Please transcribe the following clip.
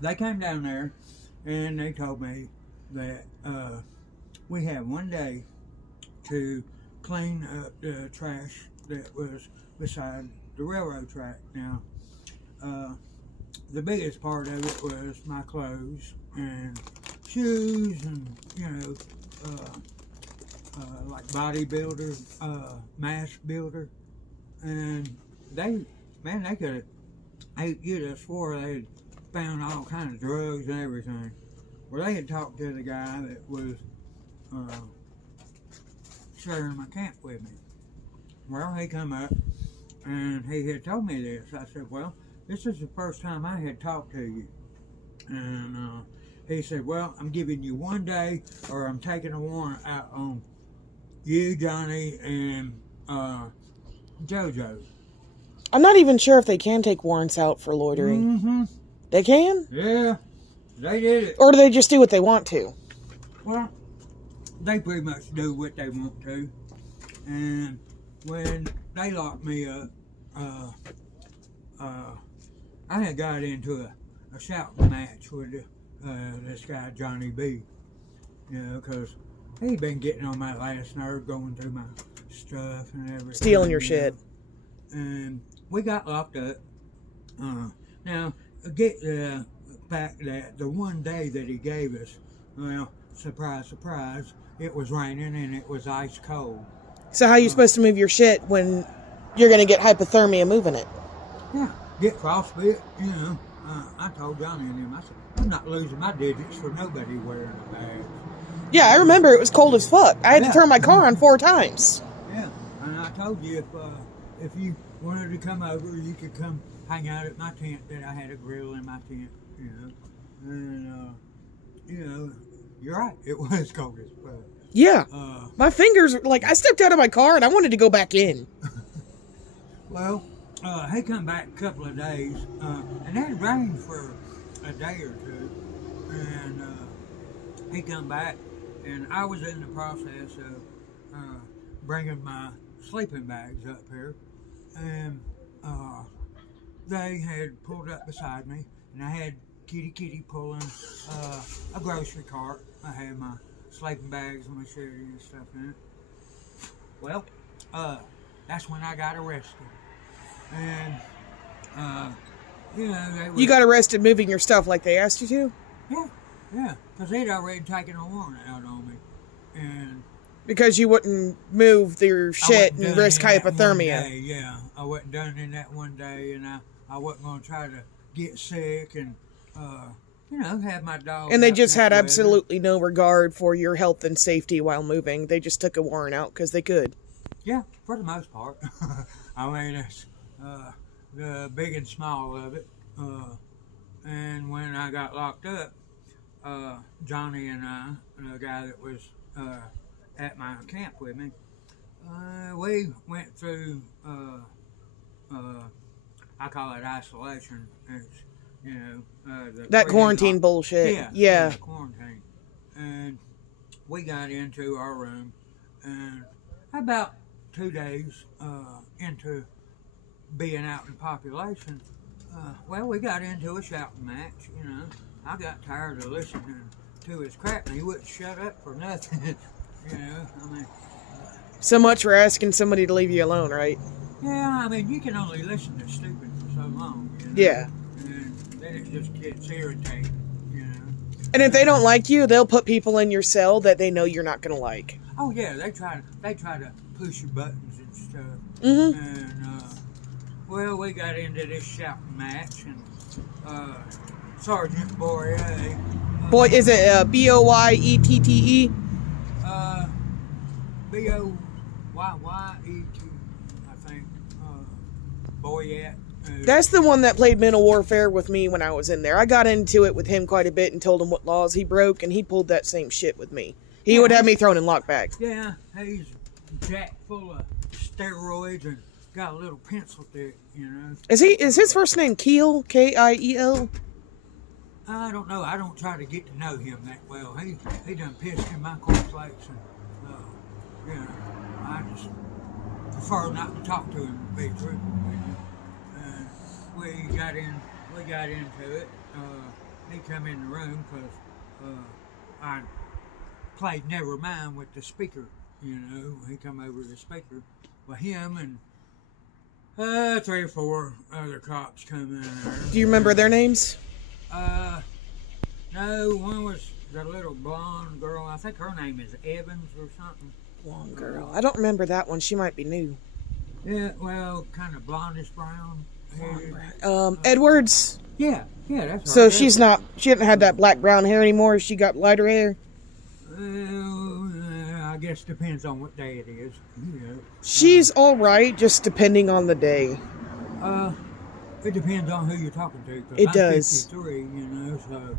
they came down there and they told me that we had one day to clean up the trash that was beside the railroad track. Now, the biggest part of it was my clothes and shoes and, like bodybuilder, mass builder. And they could have, you'd have swore they had found all kinds of drugs and everything. Well, they had talked to the guy that was sharing my camp with me. Well, he come up and he had told me this. I said, well, this is the first time I had talked to you. And he said, well, I'm giving you one day or I'm taking a warrant out on you, Johnny, and JoJo. I'm not even sure if they can take warrants out for loitering. Mm-hmm. They can? Yeah, they did it. Or do they just do what they want to? Well, they pretty much do what they want to. And when they locked me up, I had got into a shouting match with this guy, Johnny B. Because he'd been getting on my last nerve, going through my stuff and everything. Stealing your shit. And we got locked up. Now, get the fact that the one day that he gave us, well, surprise, surprise, it was raining and it was ice cold. So how are you supposed to move your shit when you're going to get hypothermia moving it? Yeah, get frostbite, I told Johnny and him, I said, I'm not losing my digits for nobody wearing a bag. Yeah, I remember it was cold as fuck. I had to turn my car on 4 times. Yeah, and I told you if you wanted to come over, you could come hang out at my tent, that I had a grill in my tent, And, you're right, it was cold as fuck. Yeah. My fingers, I stepped out of my car and I wanted to go back in. Well, he come back a couple of days, and that rained for a day or two, and he come back, and I was in the process of bringing my sleeping bags up here, and they had pulled up beside me, and I had Kitty pulling a grocery cart. I had my sleeping bags and my machete and stuff in it. Well, that's when I got arrested. And, You got arrested moving your stuff like they asked you to? Yeah, because they'd already taken a warrant out on me. And because you wouldn't move your shit and risk hypothermia. Yeah, I wasn't done in that one day, and I wasn't going to try to get sick and, have my dog. And they just had absolutely no regard for your health and safety while moving. They just took a warrant out because they could. Yeah, for the most part. I mean, it's the big and small of it. And when I got locked up, Johnny and I, the guy that was at my camp with me, we went through, I call it isolation. It's, that quarantine bullshit. Yeah. Quarantine. And we got into our room, and about 2 days into being out in population, we got into a shouting match. I got tired of listening to his crap, and he wouldn't shut up for nothing. So much for asking somebody to leave you alone, right? Yeah, I mean, you can only listen to stupid for so long. Yeah. And then it just gets irritating. And if they don't like you, they'll put people in your cell that they know you're not going to like. Oh yeah, they try to push your buttons and stuff. Mm-hmm. And we got into this shouting match, and Sergeant Boyer. Boy, is it B-O-Y-E-T-T-E? B-O-Y-Y-E-T, I think. Boyette. That's the one that played Mental Warfare with me when I was in there. I got into it with him quite a bit and told him what laws he broke, and he pulled that same shit with me. He would have me thrown in lockbacks. Yeah, he's jacked full of steroids and got a little pencil tip, Is his first name Keel? K-I-E-L? I don't know. I don't try to get to know him that well. He done pissed in my cornflakes, and I just prefer not to talk to him, to be truthful with you. We got in, we got into it. He come in the room because I played Nevermind with the speaker. You know, he come over the speaker with him and 3 or 4 other cops come in there. Do you remember their names? No, one was the little blonde girl. I think her name is Evans or something. Blonde girl. I don't remember that one. She might be new. Yeah, well, kind of blondish brown. Edwards. Yeah, that's right. So she didn't have that black brown hair anymore. She got lighter hair. Well, I guess depends on what day it is. You know. She's all right, just depending on the day. It depends on who you're talking to. 'Cause It I'm does. 53, you know, so